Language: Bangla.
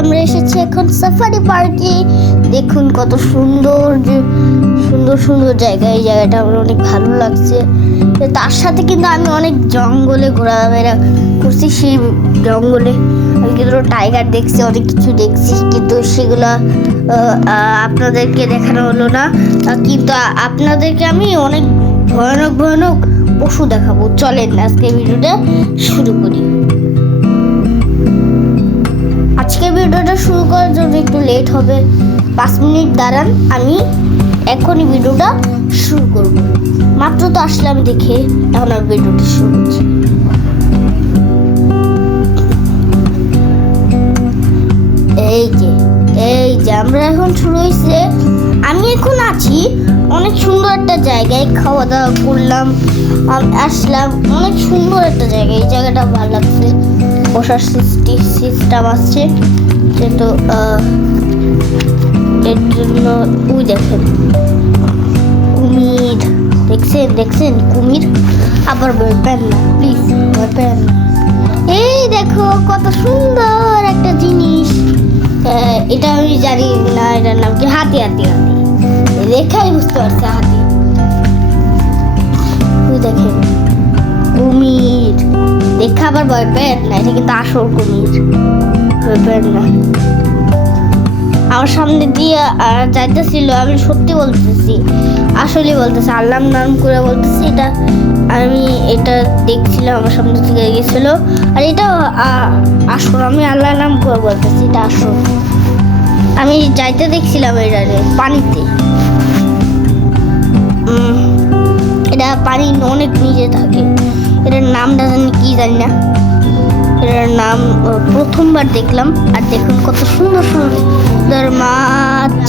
আমরা এসেছি এখন সাফারি পার্কে। দেখুন কত সুন্দর সুন্দর সুন্দর জায়গা। এই জায়গাটা আমার অনেক ভালো লাগছে। তার সাথে কিন্তু আমি অনেক জঙ্গলে ঘোরাফেরা করছি। সেই জঙ্গলে আমি কিন্তু টাইগার দেখছি, অনেক কিছু দেখছি, কিন্তু সেগুলো আপনাদেরকে দেখানো হলো না। কিন্তু আপনাদেরকে আমি অনেক ভয়ানক ভয়ানক পশু দেখাবো। চলেন আজকে ভিডিওটা শুরু করি। আজকে ভিডিওটা শুরু করার জন্য একটু লেট হবে, 5 মিনিট দাঁড়ান, আমি এখনই ভিডিওটা শুরু করব। মাত্র তো আসলাম দেখে এখন আমি ভিডিওটা শুরু করছি। এই যে আমরা এখন শুরু হয়েছে। আমি এখন আছি অনেক সুন্দর একটা জায়গায়, খাওয়া দাওয়া করলাম, আসলাম অনেক সুন্দর একটা জায়গায়। এই জায়গাটা ভালো লাগছে, বসার সিস্টেম আসছে যেহেতু এর জন্য। ওই দেখেন কুমির, দেখছেন কুমির। আবার বলবেন না প্লিজ, বলবেন না। এই দেখো কত সুন্দর একটা জিনিস। এটা আমি জানি না এটার নাম কি। হাতি দেখাই বুঝতে পারছে হাতি। ওই দেখেন কুমির, দেখা আবার ভয় পেন না, এটা কিন্তু আসল কুমির, ভয় পেন না। আমার সামনে দিয়ে যাইতেছিল, আমি সত্যি বলতেছি, আসলে বলতেছি, আল্লাহর নাম করে বলতেছি। আমি এটা দেখছিলাম, আমার সামনে থেকে গেছিল। আর এটা আসল, আমি আল্লাহর নাম করে বলতেছি, এটা আসল। আমি যাইতে দেখছিলাম এটা পানিতে। এটা পানি অনেক নিচে থাকে। এটার নামটা জানি না। এটার নাম প্রথমবার দেখলাম। আর দেখুন কত সুন্দর সুন্দর মাছ।